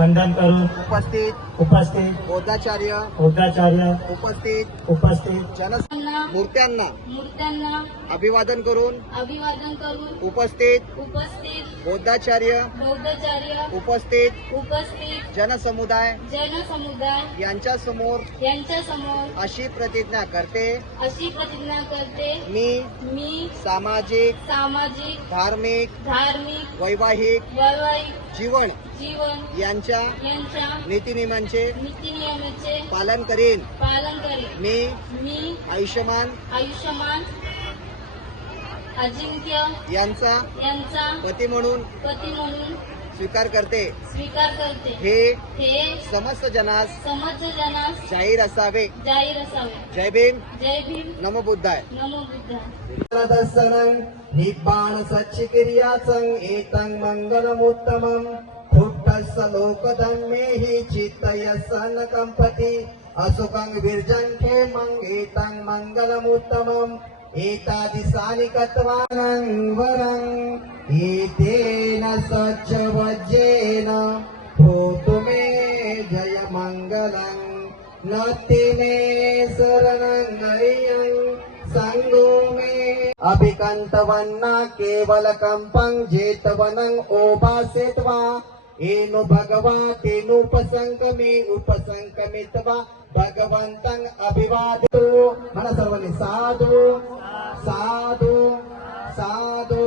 वंदन करून उपस्थित बोधाचार्य उपस्थित मूर्त्यांना अभिवादन करून उपस्थित बोधाचार्य उपस्थित जनसमुदाय यांच्या समोर अशी प्रतिज्ञा करते मी सामाजिक धार्मिक वैवाहिक जीवन यांच्या नीतिनियमांचे पालन करीन मी आयुष्यमान अजिंक्य यांचा पती म्हणून स्वीकार करते हे समस्त जनास जाहीर असावे जय भीम नमो बुद्धाय दर्शनं निब्बाण सच्चिक्रियाचं एतं मंगलमुत्तमं खुट्टस्स लोकधर्मेहि चित्तयस्सन कंपति असुखं विर्जन्ते एतं मंगलमुत्तमम् एतादिशानि कत्वानं वरं एतेन सच्चवज्जेन भूतु मे जय मंगलं नत्तिमे शरणं गरीयं संगो मे अभिकंतवन्ना केवल कंपं जेतवनं ओभासेत्वा एनु भगवा तेनुपसंकमे उपसंकमित्वा भगवन्तं अभिवादतो मन सर्वांनी साधु साधु साधु